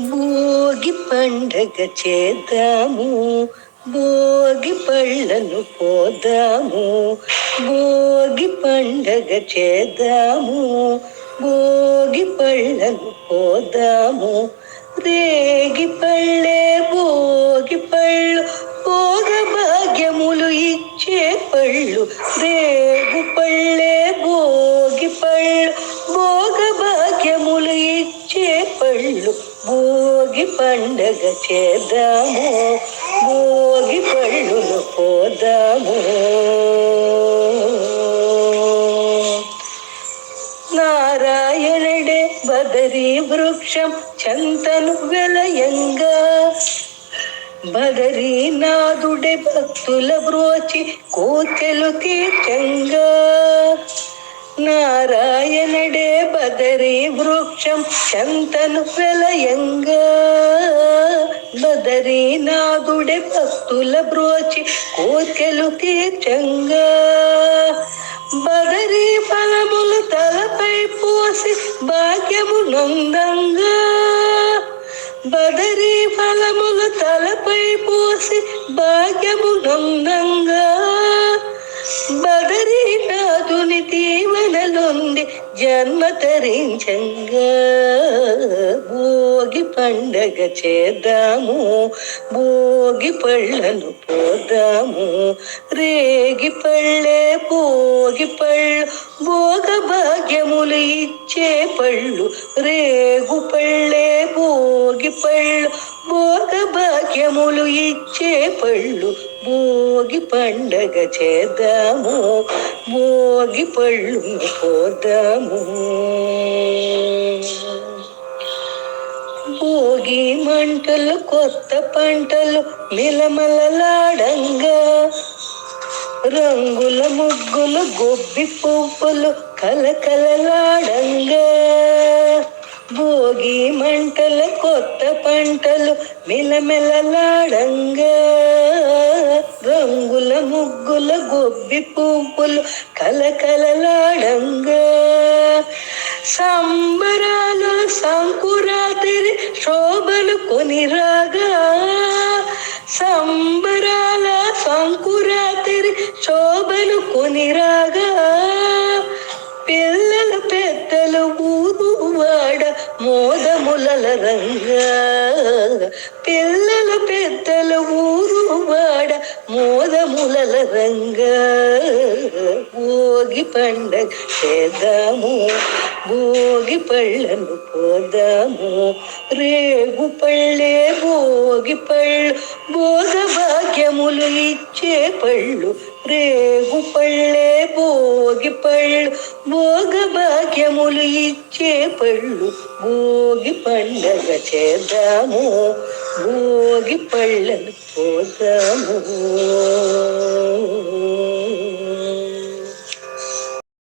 భోగి పండగ చేద్దాము, భోగి పళ్ళను పోదాము. భోగి పండగ చేద్దాము, భోగి పళ్ళను పోదాము. రేగి పళ్ళే భోగి పళ్ళు, భోగ భాగ్యములు ఇచ్చే పళ్ళు. రేగు పళ్ళే భోగి పళ్ళు, భోగ భాగ్యములు ఇచ్చే పళ్ళు. భోగి పండగ చేద్దాము, భోగి పళ్ళును పోదాము. నారాయణుడే బదరీ వృక్షం చంతను వెలయంగా, బదరీనాథుడే భక్తుల బ్రోచి కోచెలు తీర్చంగా. నారాయణుడే బదరీ వృక్షం చంతను వెలయంగా, బదరీనాథుడే భక్తుల బ్రోచి కోచెలు తీర్చంగా. బదరీ ఫలములు తలపై పోసి భాగ్యము నొందంగా, బదరీ ఫలములు తలపై పోసి భాగ్యము నొందంగా. బదరీనాథుని దీవెనలుంది జన్మ తరించంగా. భోగి పండగ చేద్దాము, భోగి పళ్ళను పోదాము. రేగి పళ్ళే భోగి పళ్ళు, భోగ భాగ్యములు ఇచ్చే పళ్ళు. రేగు పళ్ళే భోగి పళ్ళు, భోగ భాగ్యములు ఇచ్చే పళ్ళు. భోగి పండగ చేద్దాము, భోగి పళ్ళు పోదాము. భోగి మంటలు కొత్త పంటలు మిలమలలాడంగా, రంగుల ముగ్గులు గొబ్బి పువ్వులు కలకలలాడంగా. భోగి మంటల కొత్త పంటలు మిలమిలలాడంగా, రంగుల ముగ్గుల గొబ్బి పువ్వులు కలకలలాడంగా. సంబరాల సంకురాతిరి శోభలు కొనిరాగా, సంబరాల సంకురాతిరి శోభలు కొనిరాగా. పిల్లలు పెద్దలు ఊరు వాడ మోదములల రంగా, పిల్లలు పెద్దలు ఊరు వాడ మోదములల రంగా. భోగి పండగ చేద్దాము, భోగి పళ్ళను పోదాము. రేగు పళ్ళే భోగి పళ్ళు, భోగ భాగ్యములు ఇచ్చే పళ్ళు. రేగు పళ్ళే భోగి పళ్ళు, భోగ భాగ్యములు ఇచ్చే పళ్ళు. భోగి పండగ చేద్దాము, భోగి పళ్ళను పోదాము.